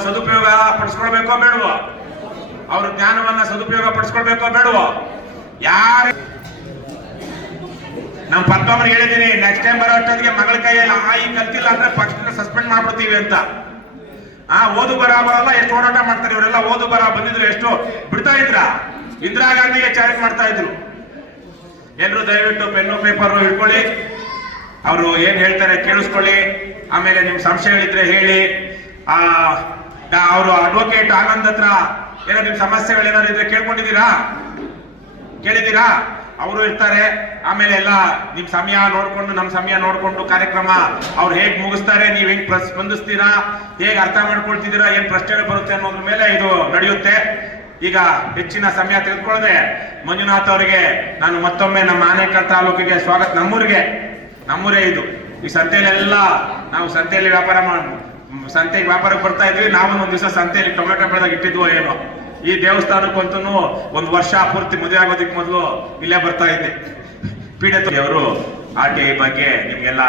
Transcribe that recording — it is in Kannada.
ಸದುಪಯೋಗ ಪಡಿಸ್ಕೊಳ್ಬೇಕೋ ಬೇಡವೋ? ಅವ್ರ ಜ್ಞಾನವನ್ನ ಸದುಪಯೋಗ ಪಡಿಸ್ಕೊಳ್ಬೇಕೋ ಬೇಡವೋ? ಯಾರ ನಮ್ ಪದ್ಮಮ್ಮನಿಗೆ ಹೇಳಿದೀನಿ, ನೆಕ್ಸ್ಟ್ ಟೈಮ್ ಬರೋ ಅಷ್ಟೊತ್ತಿಗೆ ಮಗಳ ಕೈಯಲ್ಲಿ ಈ ಕಲ್ತಿಲ್ಲ ಅಂದ್ರೆ ಪಕ್ಷದಿಂದ ಸಸ್ಪೆಂಡ್ ಮಾಡ್ಬಿಡ್ತೀವಿ ಅಂತ. ಓದು ಬರ ಬರಲ್ಲ, ಎಷ್ಟು ಓಡಾಟ ಮಾಡ್ತಾರೆ ಇವರೆಲ್ಲ. ಓದು ಬರ ಬಂದಿದ್ರು ಎಷ್ಟು ಬಿಡ್ತಾ ಇದ್ರ? ಇಂದಿರಾ ಗಾಂಧಿಗೆ ಚಾಲೆಂಜ್ ಮಾಡ್ತಾ ಇದ್ರು. ಎಲ್ರು ದಯವಿಟ್ಟು ಪೆನ್ನು ಪೇಪರ್ ಹಿಡ್ಕೊಳ್ಳಿ, ಅವರು ಏನ್ ಹೇಳ್ತಾರೆ ಕೇಳಿಸ್ಕೊಳ್ಳಿ. ಆಮೇಲೆ ನಿಮ್ ಸಂಶಯಗಳಿದ್ರೆ ಹೇಳಿ. ಅವರು ಅಡ್ವೊಕೇಟ್ ಆನಂದ್ ಹತ್ರ ಏನೋ ನಿಮ್ ಸಮಸ್ಯೆಗಳೇನಾದ್ರು ಇದ್ರೆ ಕೇಳಿದ್ದೀರಾ? ಅವರು ಇರ್ತಾರೆ. ಆಮೇಲೆ ಎಲ್ಲ ನಿಮ್ ಸಮಯ ನೋಡ್ಕೊಂಡು ನಮ್ ಸಮಯ ನೋಡ್ಕೊಂಡು ಕಾರ್ಯಕ್ರಮ ಅವ್ರು ಹೇಗ್ ಮುಗಿಸ್ತಾರೆ, ನೀವ್ ಹೆಂಗ್ ಸ್ಪಂದಿಸ್ತೀರಾ, ಹೇಗ್ ಅರ್ಥ ಮಾಡ್ಕೊಳ್ತಿದ್ದೀರಾ, ಏನ್ ಪ್ರಶ್ನೆಗಳು ಬರುತ್ತೆ ಅನ್ನೋದ್ರ ಮೇಲೆ ಇದು ನಡೆಯುತ್ತೆ. ಈಗ ಹೆಚ್ಚಿನ ಸಮಯ ತೆಗೆದುಕೊಳ್ಳದೆ ಮಂಜುನಾಥ್ ಅವರಿಗೆ ನಾನು ಮತ್ತೊಮ್ಮೆ ನಮ್ಮ ಆನೇಕಲ್ ತಾಲೂಕಿಗೆ ಸ್ವಾಗತ. ನಮ್ಮೂರೇ ಇದು. ಈ ಸಂತೆಯಲ್ಲೆಲ್ಲ ನಾವು ಸಂತೆಯಲ್ಲಿ ಸಂತೆಗೆ ವ್ಯಾಪಾರಕ್ಕೆ ಬರ್ತಾ ಇದ್ವಿ. ನಾವು ಒಂದ್ ದಿವಸ ಸಂತೆಯಲ್ಲಿ ಟೊಮೆಟೊ ಬೆಳೆದಾಗ ಇಟ್ಟಿದ್ವೋ ಏನೋ. ಈ ದೇವಸ್ಥಾನಕ್ಕಂತೂ ಒಂದು ವರ್ಷ ಪೂರ್ತಿ ಮದುವೆ ಆಗೋದಕ್ಕೆ ಮೊದಲು ಇಲ್ಲೇ ಬರ್ತಾ ಇದ್ದೆ. ಪೀಡೆ ಅವರು RTI ಬಗ್ಗೆ ನಿಮ್ಗೆಲ್ಲ